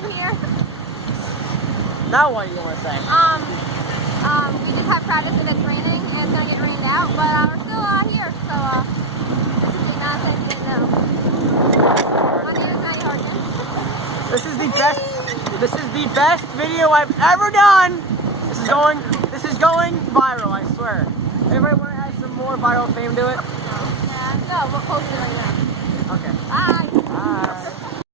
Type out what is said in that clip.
from here. Now what do you want to say? We just had practice and it's raining and it's gonna get rained out, but we're still here, so this is not something you didn't know. My name is Maddie Harden. This is the best video I've ever done. This is going viral, I swear. Everybody want to add some more viral fame to it? Yeah, no, we'll post it right now.